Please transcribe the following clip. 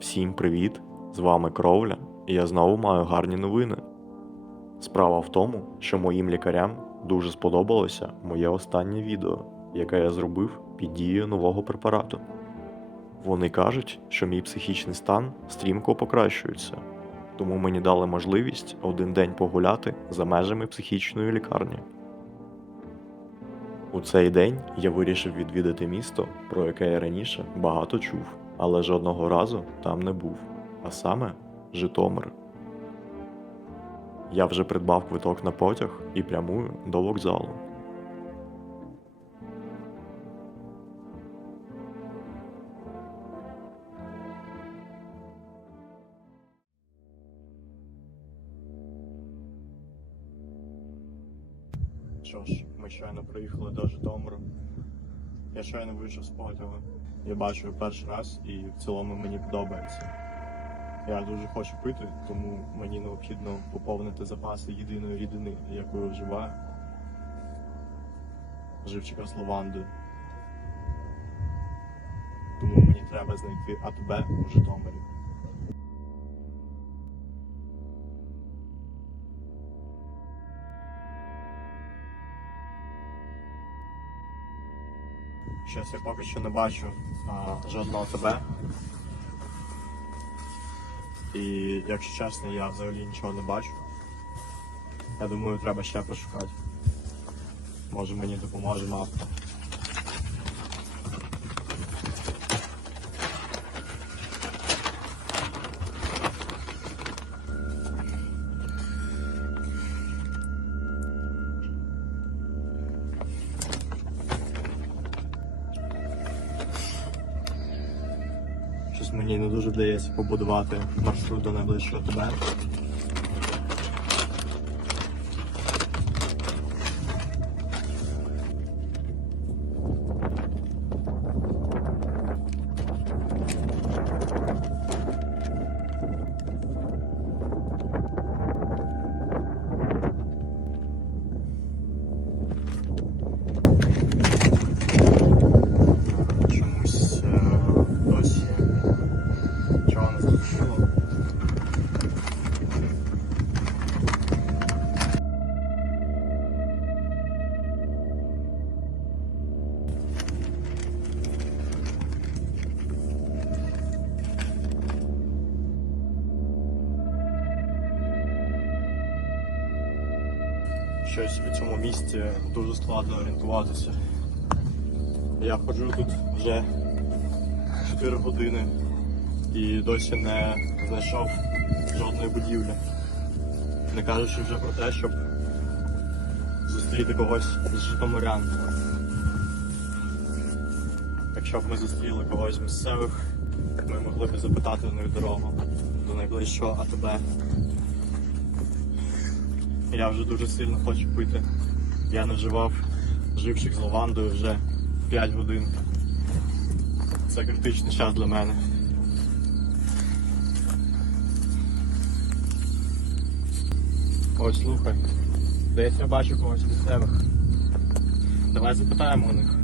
Всім привіт! З вами Кровля, і я знову маю гарні новини. Справа в тому, що моїм лікарям дуже сподобалося моє останнє відео, яке я зробив під дією нового препарату. Вони кажуть, що мій психічний стан стрімко покращується, тому мені дали можливість один день погуляти за межами психічної лікарні. У цей день я вирішив відвідати місто, про яке я раніше багато чув, але жодного разу там не був, а саме Житомир. Я вже придбав квиток на потяг і прямую до вокзалу. Що ж, ми щойно приїхали до Житомиру. Я щойно вийшов з потягу. Я бачу перший раз і в цілому мені подобається. Я дуже хочу пити, тому мені необхідно поповнити запаси єдиної рідини, яку я вживаю. Живчика з лавандою. Тому мені треба знайти АТБ у Житомирі. Щось я поки що не бачу а, жодного тебе. І якщо чесно, я взагалі нічого не бачу. Я думаю, треба ще пошукати. Може мені допоможе мапа. Щось мені не дуже вдається побудувати маршрут до найближчого ТБ. Щось у цьому місці дуже складно орієнтуватися. Я ходжу тут вже 4 години і досі не знайшов жодної будівлі. Не кажучи вже про те, щоб зустріти когось з житомирян. Якщо б ми зустріли когось з місцевих, ми могли б запитати у них дорогу до найближчого АТБ. Я вже дуже сильно хочу пити. Я не вживав живших з лавандою вже 5 годин. Це критичний час для мене. Ось слухай. Десь я бачу когось місцевих. Давай запитаємо у них.